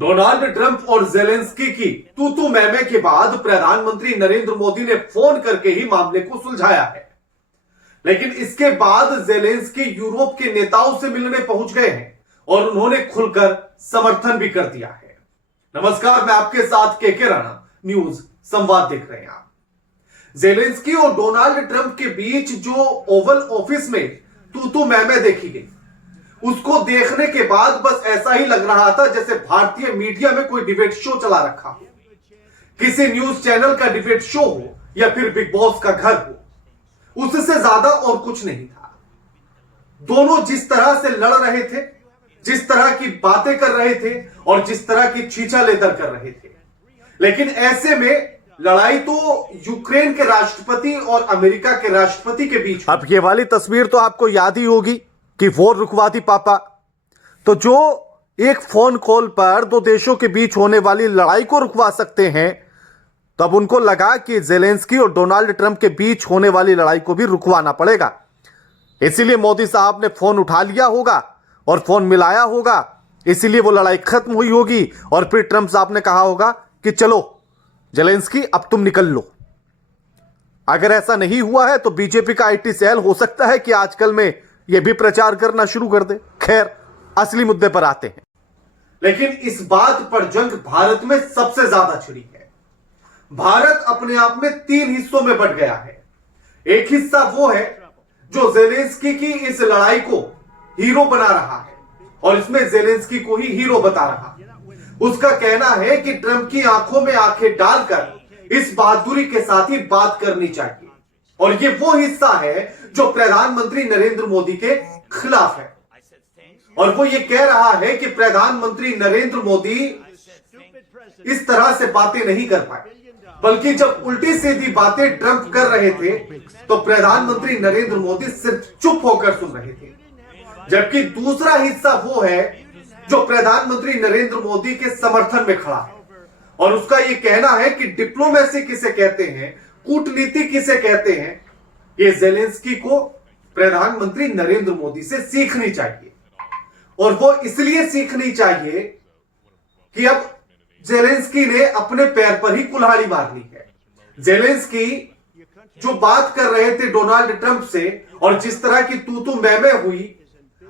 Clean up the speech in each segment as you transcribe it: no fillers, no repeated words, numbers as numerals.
Donald Trump और Zelensky की तू मैमे के बाद प्रधानमंत्री नरेंद्र मोदी ने फोन करके ही मामले को सुलझाया है। लेकिन इसके बाद जेलेंस्की यूरोप के नेताओं से मिलने पहुंच गए हैं और उन्होंने खुलकर समर्थन भी कर दिया है। नमस्कार, मैं आपके साथ केके राणा, न्यूज संवाद देख रहे हैं आप। जेलेंस्की और डोनाल्ड ट्रंप के बीच जो ओवल ऑफिस में तू मैमे देखी गई, उसको देखने के बाद बस ऐसा ही लग रहा था जैसे भारतीय मीडिया में कोई डिबेट शो चला रखा हो, किसी न्यूज चैनल का डिबेट शो हो या फिर बिग बॉस का घर हो। उससे ज्यादा और कुछ नहीं था। दोनों जिस तरह से लड़ रहे थे, जिस तरह की बातें कर रहे थे और जिस तरह की छीछा लेदर कर रहे थे, लेकिन ऐसे में लड़ाई तो यूक्रेन के राष्ट्रपति और अमेरिका के राष्ट्रपति के बीच। अब ये वाली तस्वीर तो आपको याद ही होगी कि वॉर रुकवा दी पापा। तो जो एक फोन कॉल पर दो देशों के बीच होने वाली लड़ाई को रुकवा सकते हैं, तब उनको लगा कि जेलेंस्की और डोनाल्ड ट्रंप के बीच होने वाली लड़ाई को भी रुकवाना पड़ेगा। इसीलिए मोदी साहब ने फोन उठा लिया होगा और फोन मिलाया होगा, इसीलिए वो लड़ाई खत्म हुई होगी और फिर ट्रंप साहब ने कहा होगा कि चलो जेलेंस्की अब तुम निकल लो। अगर ऐसा नहीं हुआ है तो बीजेपी का आईटी सेल हो सकता है कि आजकल में यह भी प्रचार करना शुरू कर दे। खैर, असली मुद्दे पर आते हैं। लेकिन इस बात पर जंग भारत में सबसे ज्यादा छिड़ी है। भारत अपने आप में 3 हिस्सों में बंट गया है। एक हिस्सा वो है जो जेलेंस्की की इस लड़ाई को हीरो बना रहा है और इसमें जेलेंस्की को ही हीरो बता रहा है। उसका कहना है कि ट्रंप की आंखों में आंखें डालकर इस बहादुरी के साथ ही बात करनी चाहिए। और ये वो हिस्सा है जो प्रधानमंत्री नरेंद्र मोदी के खिलाफ है और वो ये कह रहा है कि प्रधानमंत्री नरेंद्र मोदी इस तरह से बातें नहीं कर पाए, बल्कि जब उल्टी सीधी बातें ट्रंप कर रहे थे तो प्रधानमंत्री नरेंद्र मोदी सिर्फ चुप होकर सुन रहे थे। जबकि दूसरा हिस्सा वो है जो प्रधानमंत्री नरेंद्र मोदी के समर्थन में खड़ा है और उसका यह कहना है कि डिप्लोमेसी किसे कहते हैं, कूटनीति किसे कहते हैं, ये जेलेंस्की को प्रधानमंत्री नरेंद्र मोदी से सीखनी चाहिए। और वो इसलिए सीखनी चाहिए कि अब जेलेंस्की ने अपने पैर पर ही कुल्हाड़ी मार ली है। जेलेंस्की जो बात कर रहे थे डोनाल्ड ट्रंप से और जिस तरह की तू मैमे हुई,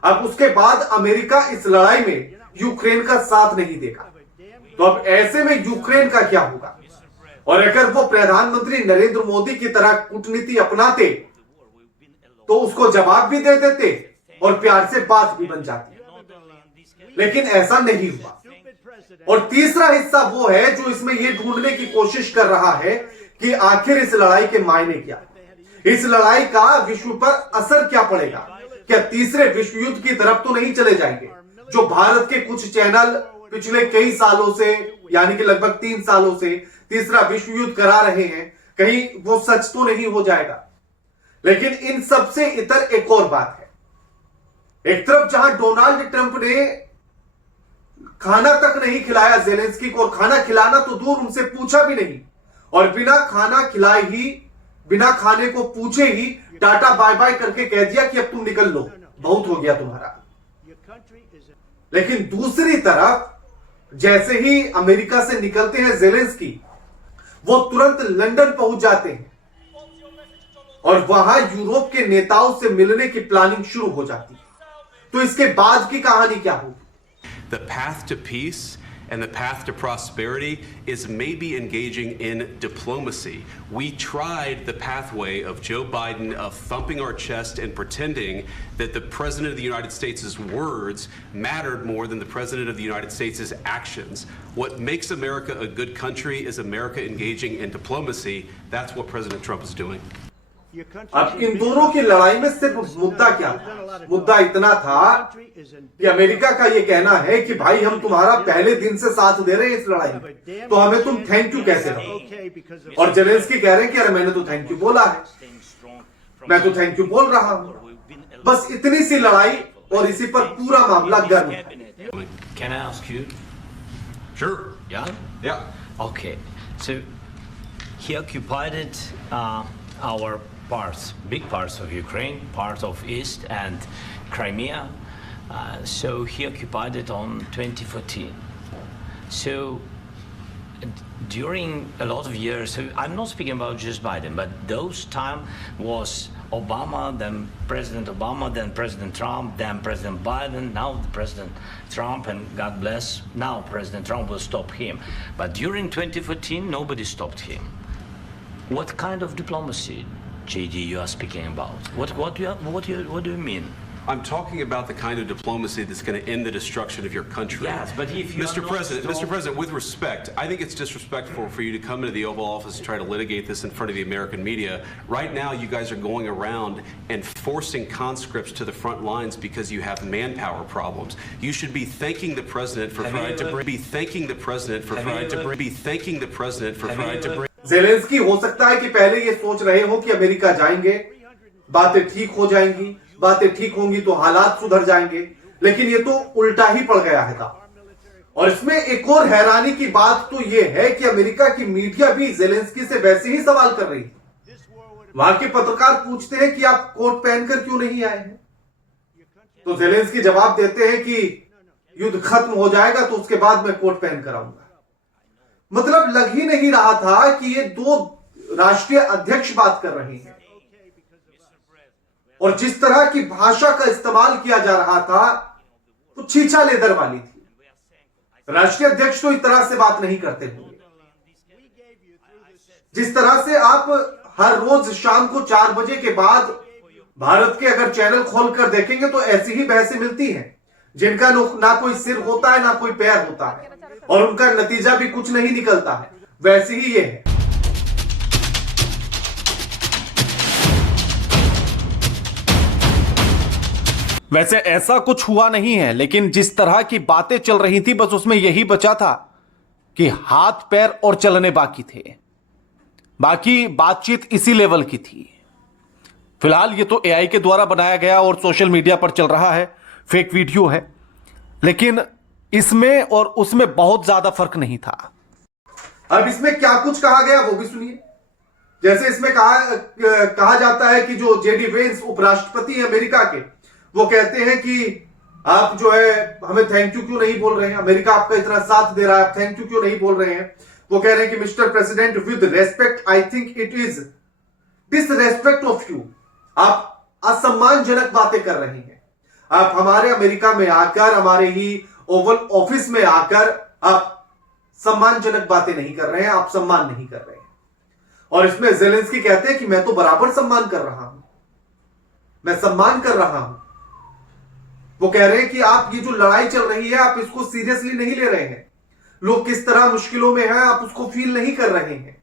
अब उसके बाद अमेरिका इस लड़ाई में यूक्रेन का साथ नहीं देगा। तो अब ऐसे में यूक्रेन का क्या होगा? और अगर वो प्रधानमंत्री नरेंद्र मोदी की तरह कूटनीति अपनाते तो उसको जवाब भी दे देते और प्यार से बात भी बन जाती। लेकिन ऐसा नहीं हुआ। और तीसरा हिस्सा वो है जो इसमें यह ढूंढने की कोशिश कर रहा है कि आखिर इस लड़ाई के मायने क्या, इस लड़ाई का विश्व पर असर क्या पड़ेगा। क्या तीसरे विश्व युद्ध की तरफ तो नहीं चले जाएंगे जो भारत के कुछ चैनल पिछले कई सालों से, यानी कि लगभग 3 सालों से तीसरा विश्व युद्ध करा रहे हैं, कहीं वो सच तो नहीं हो जाएगा। लेकिन इन सबसे इतर एक और बात है। एक तरफ जहां डोनाल्ड ट्रंप ने खाना तक नहीं खिलाया जेलेंस्की को, और खाना खिलाना तो दूर, उनसे पूछा भी नहीं, और बिना खाना खिलाए ही, बिना खाने को पूछे ही टाटा बाय बाय करके कह दिया कि अब तुम निकल लो, बहुत हो गया तुम्हारा। लेकिन दूसरी तरफ जैसे ही अमेरिका से निकलते हैं जेलेंस्की, वो तुरंत लंदन पहुंच जाते हैं और वहां यूरोप के नेताओं से मिलने की प्लानिंग शुरू हो जाती है। तो इसके बाद की कहानी क्या होगी? The path to peace and the path to prosperity is maybe engaging in diplomacy. We tried the pathway of Joe Biden of thumping our chest and pretending that the President of the United States' words mattered more than the President of the United States' actions. What makes America a good country is America engaging in diplomacy. That's what President Trump is doing. अब इन दोनों की लड़ाई में सिर्फ मुद्दा क्या था? मुद्दा इतना था कि अमेरिका का यह कहना है कि भाई हम तुम्हारा पहले दिन से साथ दे रहे हैं इस लड़ाई में, तो हमें तुम थैंक यू कैसे कहो? और जेलेंस्की कह रहे हैं कि अरे मैंने तो थैंक यू बोला है, मैं तो थैंक यू बोल रहा हूं। बस इतनी सी लड़ाई और इसी पर पूरा मामला गर्म है। Can I ask you? Sure. Yeah? Yeah. Okay. So he occupied our parts, big parts of Ukraine, part of East and Crimea. So he occupied it on 2014. So during a lot of years, so I'm not speaking about just Biden, but those time was Obama, then President Obama, then President Trump, then President Biden, now the President Trump, and God bless, now President Trump will stop him. But during 2014, nobody stopped him. What kind of diplomacy, JD, you are speaking about? What do you mean? I'm talking about the kind of diplomacy that's going to end the destruction of your country. Yes, but if you Mr. President, with respect, I think it's disrespectful for you to come into the Oval Office and try to litigate this in front of the American media. Right now, you guys are going around and forcing conscripts to the front lines because you have manpower problems. You should be thanking the president for trying to bring. Be thanking the president for trying to bring. Be thanking the president for trying to bring. Zelensky हो सकता है कि पहले ये सोच रहे हो कि अमेरिका जाएंगे, बातें ठीक हो जाएंगी, बातें ठीक होंगी तो हालात सुधर जाएंगे, लेकिन ये तो उल्टा ही पड़ गया है था। और इसमें एक और हैरानी की बात तो ये है कि अमेरिका की मीडिया भी ज़ेलेंस्की से वैसे ही सवाल कर रही है। वहां के पत्रकार पूछते हैं कि आप कोट पहनकर क्यों नहीं आए हैं, तो ज़ेलेंस्की जवाब देते हैं कि युद्ध खत्म हो जाएगा तो उसके बाद मैं कोट पहनकर आऊंगा। मतलब लग ही नहीं रहा था कि ये दो राष्ट्रीय अध्यक्ष बात कर रहे हैं। और जिस तरह की भाषा का इस्तेमाल किया जा रहा था तो छीछा लेदर वाली थी। राष्ट्रीय अध्यक्ष तो इस तरह से बात नहीं करते होंगे। जिस तरह से आप हर रोज शाम को 4 बजे के बाद भारत के अगर चैनल खोलकर देखेंगे तो ऐसी ही बहसें मिलती हैं, जिनका ना कोई सिर होता है ना कोई पैर होता है और उनका नतीजा भी कुछ नहीं निकलता है, वैसे ही ये है। वैसे ऐसा कुछ हुआ नहीं है, लेकिन जिस तरह की बातें चल रही थी बस उसमें यही बचा था कि हाथ पैर और चलने बाकी थे। बाकी बातचीत इसी लेवल की थी। फिलहाल ये तो एआई के द्वारा बनाया गया और सोशल मीडिया पर चल रहा है, फेक वीडियो है, लेकिन इसमें और उसमें बहुत ज्यादा फर्क नहीं था। अब इसमें क्या कुछ कहा गया वो भी सुनिए। जैसे इसमें कहा जाता है कि जो जेडी वेंस उपराष्ट्रपति हैं अमेरिका के, वो कहते हैं कि आप जो है हमें थैंक यू क्यों नहीं बोल रहे हैं, अमेरिका आपका इतना साथ दे रहा है, आप थैंक यू क्यों नहीं बोल रहे हैं। वो कह रहे हैं कि mister president, with respect I think it is disrespect of you, आप असम्मानजनक बातें कर रहे हैं। आप हमारे अमेरिका में आकर, हमारे ही ओवल ऑफिस में आकर आप सम्मानजनक बातें नहीं कर रहे हैं, आप सम्मान नहीं कर रहे हैं। और इसमें ज़ेलेंस्की कहते हैं कि मैं तो बराबर सम्मान कर रहा हूं, मैं सम्मान कर रहा हूं। वो कह रहे हैं कि आप ये जो लड़ाई चल रही है आप इसको सीरियसली नहीं ले रहे हैं, लोग किस तरह मुश्किलों में हैं आप उसको फील नहीं कर रहे हैं।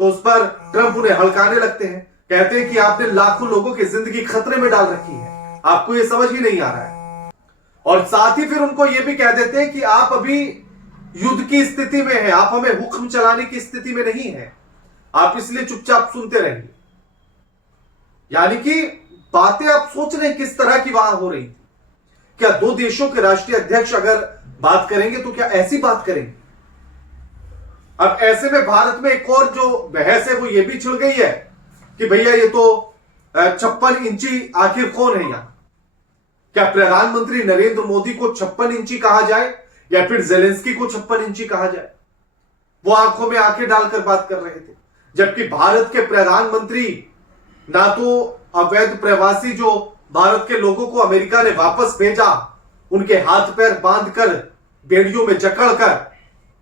तो उस पर ट्रंप उन्हें हल्काने लगते हैं, कहते हैं कि आपने लाखों लोगों की जिंदगी खतरे में डाल रखी है, आपको ये समझ ही नहीं आ रहा है। और साथ ही फिर उनको ये भी कह देते हैं कि आप अभी युद्ध की स्थिति में हैं, आप हमें हुक्म चलाने की स्थिति में नहीं है, आप इसलिए चुपचाप सुनते रहिए। यानी कि बातें आप सोच रहे हैं किस तरह की वहां हो रही थी। क्या दो देशों के राष्ट्रीय अध्यक्ष अगर बात करेंगे तो क्या ऐसी बात करेंगे। अब ऐसे में भारत में एक और जो बहस है वो ये भी छिड़ गई है कि भैया ये तो 56 इंची आखिर कौन है यहां। क्या प्रधानमंत्री नरेंद्र मोदी को 56 इंची कहा जाए या फिर ज़ेलेंस्की को 56 इंची कहा जाए। वो आंखों में आंखें डालकर बात कर रहे थे, जबकि भारत के प्रधानमंत्री ना तो अवैध प्रवासी जो भारत के लोगों को अमेरिका ने वापस भेजा, उनके हाथ पैर बांधकर बेड़ियों में जकड़कर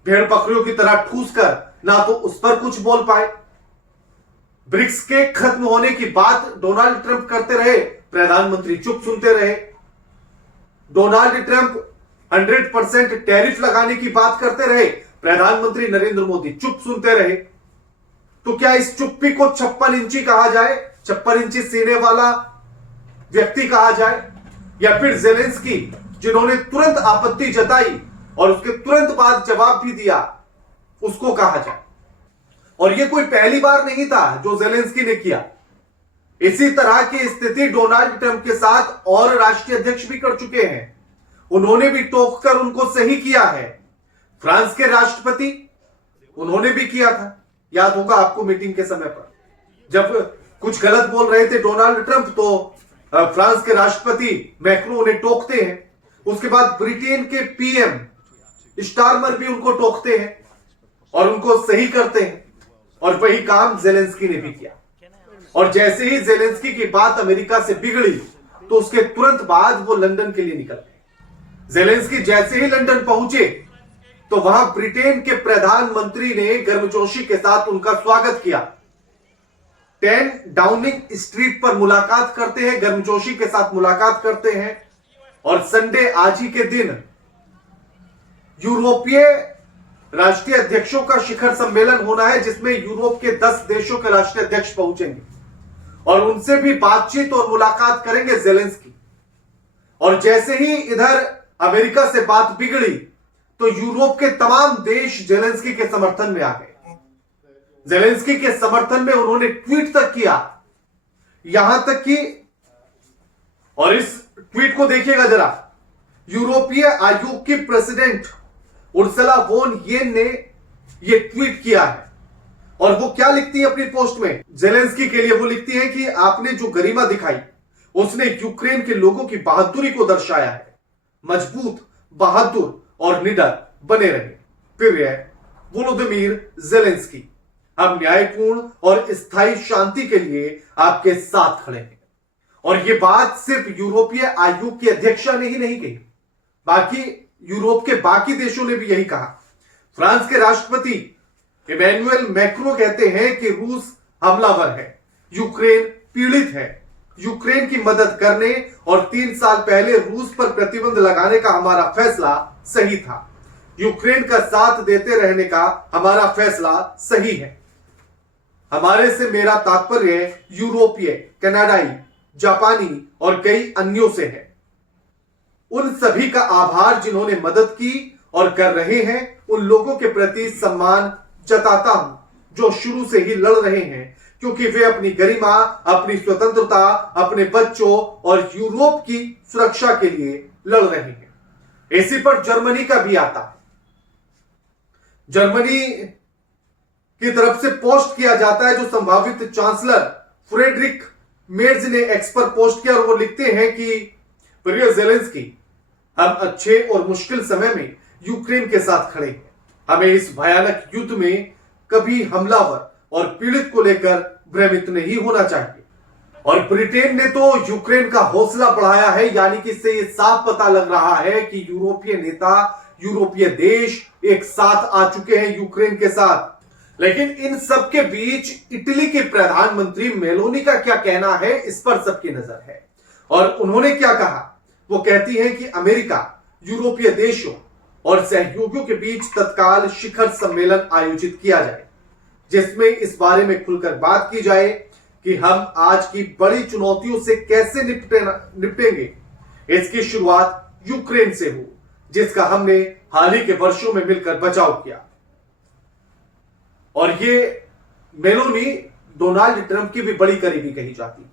भेड़ बकरियों की तरह ठूसकर, ना तो उस पर कुछ बोल पाए। ब्रिक्स के खत्म होने की बात डोनाल्ड ट्रंप करते रहे, प्रधानमंत्री चुप सुनते रहे। डोनाल्ड ट्रंप 100% टैरिफ लगाने की बात करते रहे, प्रधानमंत्री नरेंद्र मोदी चुप सुनते रहे। तो क्या इस चुप्पी को 56 इंची कहा जाए, 56 इंची सीने वाला व्यक्ति कहा जाए, या फिर ज़ेलेंस्की जिन्होंने तुरंत आपत्ति जताई और उसके तुरंत बाद जवाब भी दिया, उसको कहा जाए। और यह कोई पहली बार नहीं था जो ज़ेलेंस्की ने किया। इसी तरह की स्थिति डोनाल्ड ट्रंप के साथ और राष्ट्रीय अध्यक्ष भी कर चुके हैं, उन्होंने भी टोककर उनको सही किया है। फ्रांस के राष्ट्रपति, उन्होंने भी किया था, याद होगा आपको मीटिंग के समय पर जब कुछ गलत बोल रहे थे डोनाल्ड ट्रंप, तो फ्रांस के राष्ट्रपति मैक्रो उन्हें टोकते हैं। उसके बाद ब्रिटेन के पीएम स्टारमर भी उनको टोकते हैं और उनको सही करते हैं, और वही काम जेलेंस्की ने भी किया। और जैसे ही जेलेंस्की की बात अमेरिका से बिगड़ी तो उसके तुरंत बाद वो लंदन के लिए निकल गए। जेलेंस्की जैसे ही लंदन पहुंचे तो वहां ब्रिटेन के प्रधानमंत्री ने गर्मजोशी के साथ उनका स्वागत किया। 10 डाउनिंग स्ट्रीट पर मुलाकात करते हैं, गर्मजोशी के साथ मुलाकात करते हैं, और संडे आज ही के दिन यूरोपीय राष्ट्रीय अध्यक्षों का शिखर सम्मेलन होना है, जिसमें यूरोप के 10 देशों के राष्ट्रीय अध्यक्ष पहुंचेंगे और उनसे भी बातचीत और मुलाकात करेंगे जेलेंस्की। और जैसे ही इधर अमेरिका से बात बिगड़ी तो यूरोप के तमाम देश जेलेंस्की के समर्थन में आ गए। जेलेंस्की के समर्थन में उन्होंने ट्वीट तक किया, यहां तक कि, और इस ट्वीट को देखिएगा जरा, यूरोपीय आयोग की प्रेसिडेंट उर्सुला वॉन येन ने यह ट्वीट किया है। और वो क्या लिखती है अपनी पोस्ट में जेलेंस्की के लिए? वो लिखती है कि आपने जो गरिमा दिखाई उसने यूक्रेन के लोगों की बहादुरी को दर्शाया है। मजबूत, बहादुर और निडर बने रहे। प्रिय वोलोदिमीर जेलेंस्की, हम न्यायपूर्ण और स्थायी शांति के लिए आपके साथ खड़े हैं। और यह बात सिर्फ यूरोपीय आयोग की अध्यक्षा ने ही नहीं कही, बाकी यूरोप के बाकी देशों ने भी यही कहा। फ्रांस के राष्ट्रपति इमैनुअल मैक्रों कहते हैं कि रूस हमलावर है, यूक्रेन पीड़ित है। यूक्रेन की मदद करने और 3 साल पहले रूस पर प्रतिबंध लगाने का हमारा फैसला सही था। यूक्रेन का साथ देते रहने का हमारा फैसला सही है। हमारे से मेरा तात्पर्य यूरोपीय, कनाडाई, जापानी और कई अन्यों से है। उन सभी का आभार जिन्होंने मदद की और कर रहे हैं। उन लोगों के प्रति सम्मान जताता हूं जो शुरू से ही लड़ रहे हैं, क्योंकि वे अपनी गरिमा, अपनी स्वतंत्रता, अपने बच्चों और यूरोप की सुरक्षा के लिए लड़ रहे हैं। इसी पर जर्मनी का भी आता है। जर्मनी की तरफ से पोस्ट किया जाता है, जो संभावित चांसलर फ्रेडरिक मेर्ज ने एक्स पर पोस्ट किया, और वो लिखते हैं कि प्रिय जेलेंस्की, हम अच्छे और मुश्किल समय में यूक्रेन के साथ खड़े हैं। हमें इस भयानक युद्ध में कभी हमलावर और पीड़ित को लेकर भ्रमित नहीं होना चाहिए। और ब्रिटेन ने तो यूक्रेन का हौसला बढ़ाया है, यानी कि इससे यह साफ पता लग रहा है कि यूरोपीय नेता, यूरोपीय देश एक साथ आ चुके हैं यूक्रेन के साथ। लेकिन इन सब के बीच इटली के प्रधानमंत्री मेलोनी का क्या कहना है, इस पर सबकी नजर है। और उन्होंने क्या कहा? वो कहती है कि अमेरिका, यूरोपीय देशों और सहयोगियों के बीच तत्काल शिखर सम्मेलन आयोजित किया जाए, जिसमें इस बारे में खुलकर बात की जाए कि हम आज की बड़ी चुनौतियों से कैसे निपटेंगे। इसकी शुरुआत यूक्रेन से हो, जिसका हमने हाल ही के वर्षों में मिलकर बचाव किया। और ये मेलोनी डोनाल्ड ट्रंप की भी बड़ी करीबी कही जाती है,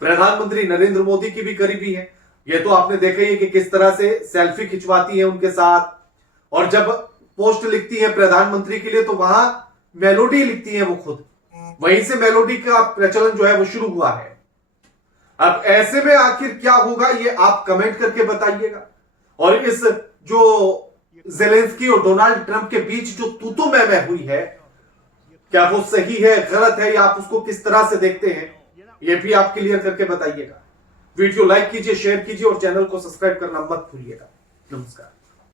प्रधानमंत्री नरेंद्र मोदी की भी करीबी है। ये तो आपने देखा ही है कि किस तरह से सेल्फी खिंचवाती है उनके साथ, और जब पोस्ट लिखती है प्रधानमंत्री के लिए तो वहां मेलोडी लिखती है वो खुद। वहीं से मेलोडी का प्रचलन जो है वो शुरू हुआ है। अब ऐसे में आखिर क्या होगा, ये आप कमेंट करके बताइएगा। और इस जो जेलेंस्की और डोनाल्ड ट्रंप के बीच जो तू मैं हुई है, क्या वो सही है, गलत है, या आप उसको किस तरह से देखते हैं, ये भी आप क्लियर करके बताइएगा। वीडियो लाइक कीजिए, शेयर कीजिए और चैनल को सब्सक्राइब करना मत भूलिएगा। नमस्कार।